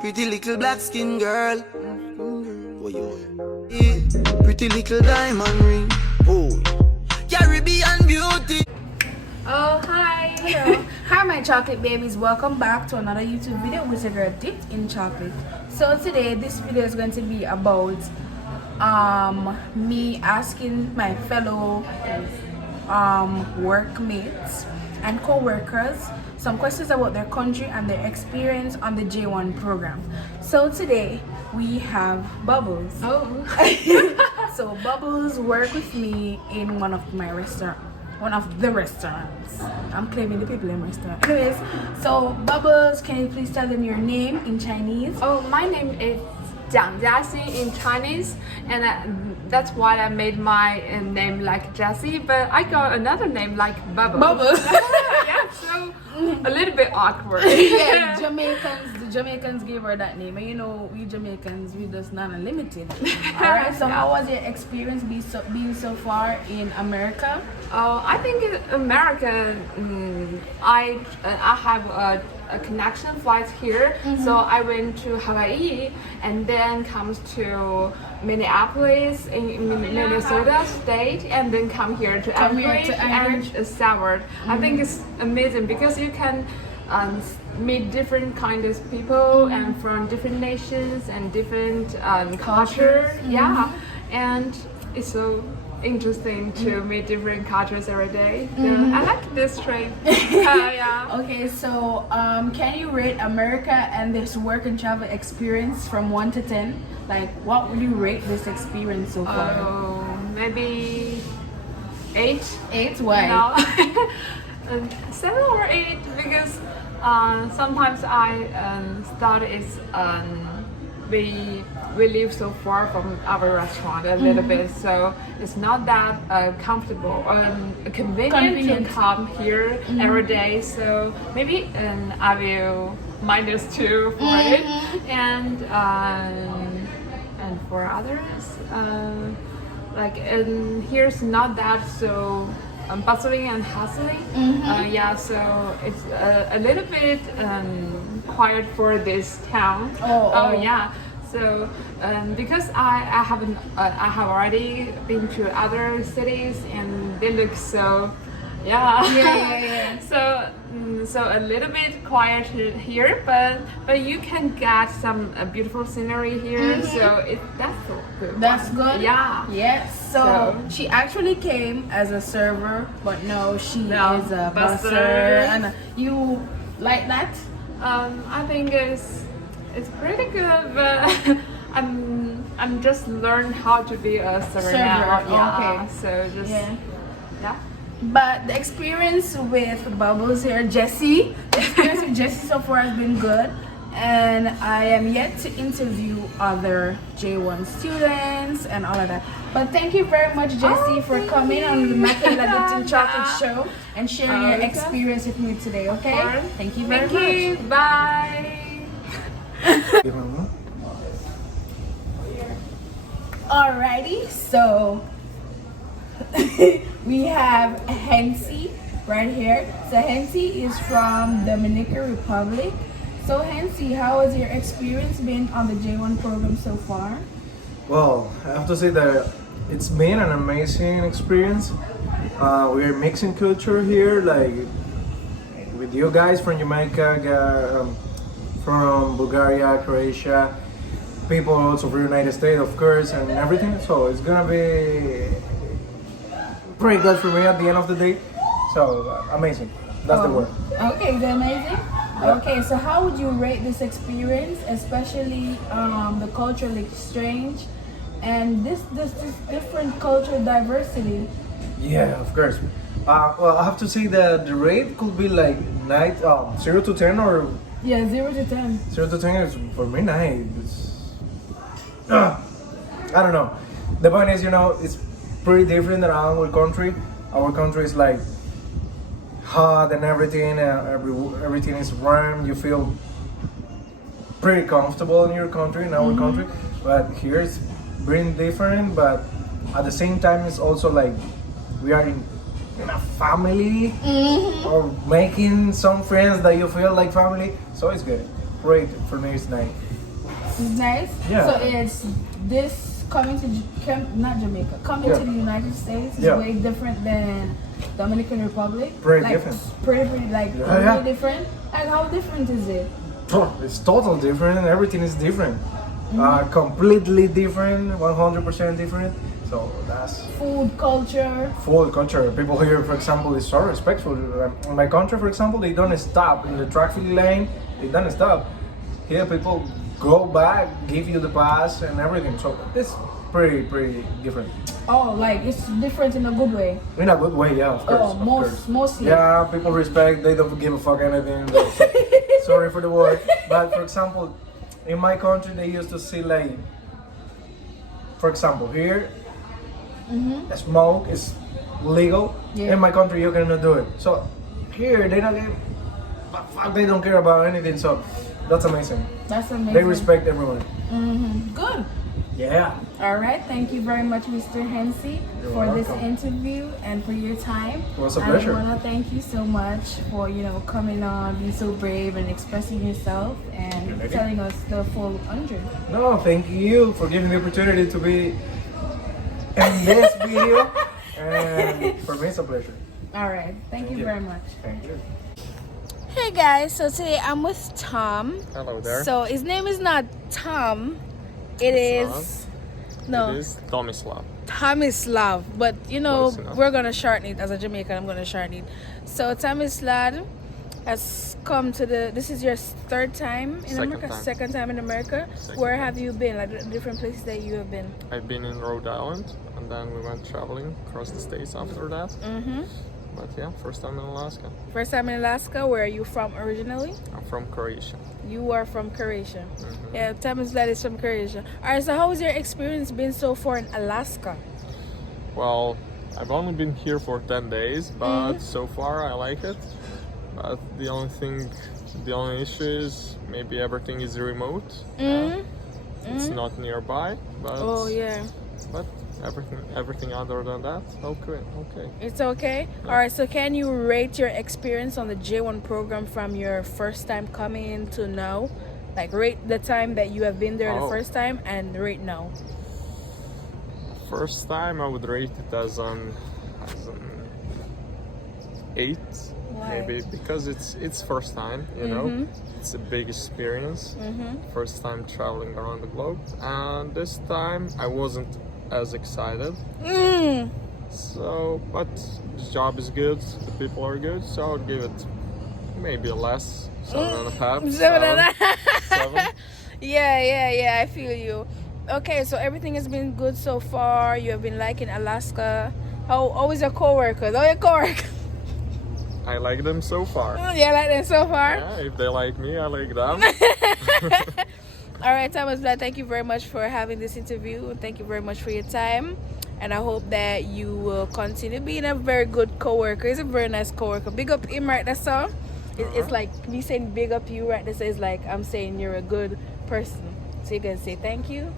Pretty little black skin girl. Yeah. Pretty little diamond ring. Oh, Caribbean beauty. Oh, hi. Hello. Hi, my chocolate babies. Welcome back to another YouTube video with a girl dipped in chocolate. So today, this video is going to be about me asking my fellow workmates and co-workers some questions about their country and their experience on the J-1 program. So today we have Bubbles. Oh. So Bubbles work with me in one of the restaurants. I'm claiming the people in restaurant. Anyways, so Bubbles, can you please tell them your name in Chinese? Oh, my name is Jiang Jiaxin in Chinese, and that's why I made my name like Jessie, but I got another name like Bubbles. Bubbles. Yeah, so a little bit awkward. Yeah, the Jamaicans gave her that name, and you know, we Jamaicans, we just not unlimited. Alright, so how was your experience being so far in America? Oh, I think in America, I have a connection flight here, so I went to Hawaii and then comes to Minneapolis in Minnesota state, and then come here to Anchorage and Seward. I think it's amazing because you can meet different kinds of people and from different nations and different cultures. Yeah, and it's so interesting to meet different cultures every day. I like this trip. Yeah. Okay, so can you rate America and this work and travel experience from 1 to 10? Like, what would you rate this experience so far? Oh, maybe 8. 8? Why? No. 7 or 8 because sometimes I thought it's we live so far from our restaurant a little bit, so it's not that comfortable or convenient to come here every day. So maybe I will -2 for it, and for others, like here's not that so bustling and hustling. Yeah, so it's a little bit quiet for this town. Oh yeah. So because I have already been to other cities and they look so yeah. So a little bit quiet here, but you can get some beautiful scenery here. So that's so good. That's good. Yeah. Yes. So she actually came as a server, but no, she is a busser. And you like that? I think it's pretty good, but I'm just learning how to be a server now. Yeah. Okay. So just yeah. But the experience with Bubbles here, the experience with Jessie so far has been good, and I am yet to interview other J1 students and all of that. But thank you very much, Jessie, for coming on the Makhalia Dipped in Chocolate show and sharing your experience with me today. Okay? Thank you very much. Bye. Alrighty, so we have Hennessy right here. So Hennessy is from Dominican Republic. So Hennessy, how has your experience been on the J1 program so far? Well, I have to say that it's been an amazing experience. We're mixing culture here, like with you guys from Jamaica, from Bulgaria, Croatia, people also from the United States, of course, and everything. So it's gonna be pretty good for me at the end of the day. So amazing. That's the word. Okay, amazing. Okay, so how would you rate this experience, especially the cultural exchange and this different cultural diversity? Yeah, of course. Well, I have to say that the rate could be like 0 to 10 or. Yeah, 0 to 10. 0 to 10 is for me 9. I don't know. The point is, it's pretty different than our country. Our country is like hot and everything. Everything is warm. You feel pretty comfortable in your country, in our country. But here it's pretty different. But at the same time, it's also like we are in a family or making some friends that you feel like family. So it's good. great. For me, it's nice. It's nice. Yeah. So it's this coming to not Jamaica, coming Yeah. to the United States is Yeah. way different than Dominican Republic. Pretty like, different. Pretty like Yeah, really yeah. different. Like how different is it? Oh, it's totally different. Everything is different. Completely different. 100% different. So that's Food, culture. full culture. People here, for example, is so respectful. In my country, for example, they don't stop in the traffic lane. They don't stop. Here, people go back, give you the pass and everything. So it's pretty different. Oh, like it's different in a good way. In a good way, yeah, of course. Oh, of course. mostly. Yeah, people respect. They don't give a fuck anything. Sorry for the word, but for example, in my country, they used to see like, for example, here, smoke is legal. Yeah. In my country, you cannot do it. So here, they don't give, fuck, they don't care about anything. So that's amazing. That's amazing. They respect everyone. Good. Yeah. All right. Thank you very much, Mr. Hennessy, You're for this welcome. interview and for your time. It was a pleasure. I want to thank you so much for coming on, being so brave and expressing yourself and lady. telling us the full 100. No, thank you for giving me the opportunity to be in this video. And for me, it's a pleasure. All right. Thank you you. very much. Thank you. Hey guys, so today I'm with Tom. Hello there. So his name is not Tom. It is no It is Tomislav. Tomislav, but Close enough. we're gonna shorten it. As a Jamaican, I'm gonna shorten it. So Tomislav has come to this is your third time in Second America? time. Second time in America. Second Where time. have you been? Like the different places that you have been? I've been in Rhode Island, and then we went traveling across the states after that. Mm-hmm. But yeah, first time in Alaska. First time in Alaska. Where are you from originally? I'm from Croatia. You are from Croatia. Mhm. Yeah, Tomislav is from Croatia. Alright, so how has your experience been so far in Alaska? Well, I've only been here for 10 days, but so far I like it. But the only issue is maybe everything is remote. It's not nearby, but Oh yeah. but everything other than that, okay. It's okay? Alright, so can you rate your experience on the J-1 program from your first time coming in to now? Like rate the time that you have been there the Oh. first time and rate now. First time I would rate it as an 8. Why? Maybe because it's first time, you know. It's a big experience. First time traveling around the globe, and this time I wasn't as excited. So, but the job is good, the people are good, so I would give it maybe a less, 7.5. 7.5. 7. Yeah, I feel you. Okay, so everything has been good so far. You have been liking Alaska. How is your coworkers? How are your coworkers? I like them so far. You like them so far? Yeah, if they like me, I like them. All right, Thomas, thank you very much for having this interview. Thank you very much for your time. And I hope that you will continue being a very good coworker. He's a very nice coworker. Big up him, right? That's all. It's like me saying big up you, right? This is like I'm saying you're a good person. So you can say thank you.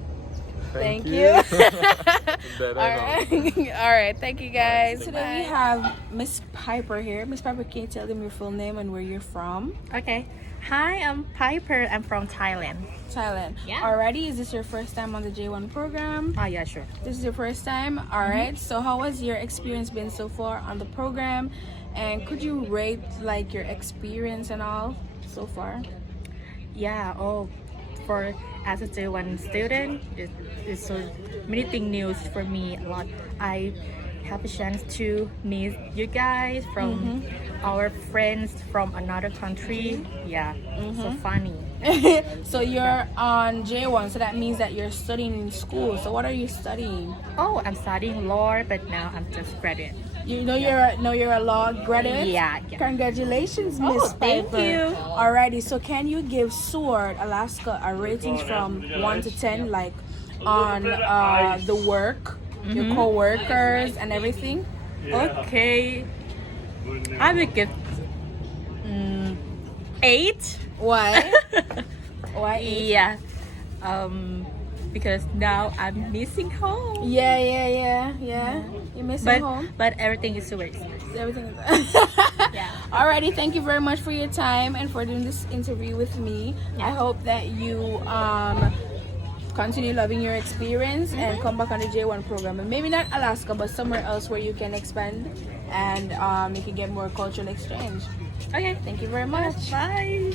Thank you. That I know. All right. Thank you, guys. Today we have Miss Piper here. Miss Piper, can you tell them your full name and where you're from? Okay. Hi, I'm Piper. I'm from Thailand. Thailand. Yeah. Alrighty, is this your first time on the J1 program? Oh, yeah, sure. This is your first time? Alright, so how has your experience been so far on the program? And could you rate like your experience and all so far? Yeah, for as a J1 student, it's so many things new for me a lot. I have a chance to meet you guys from our friends from another country. Yeah, so funny. So you're on J1, so that means that you're studying in school. So what are you studying? Oh, I'm studying law, but now I'm just graduate. You're a law graduate? Yeah. Congratulations, Miss thank Piper. you. Alrighty, so can you give Sword Alaska a rating from 1 to 10, like on the work, your co-workers and everything? Okay. I will give 8. Why? Why? Yeah. because now I'm missing home. Yeah. You missing home? But everything is super nice. Everything is Yeah. Alrighty, thank you very much for your time and for doing this interview with me. I hope that you continue loving your experience and come back on the J1 program, and maybe not Alaska but somewhere else where you can expand and you can get more cultural exchange. Okay. Thank you very much. Bye.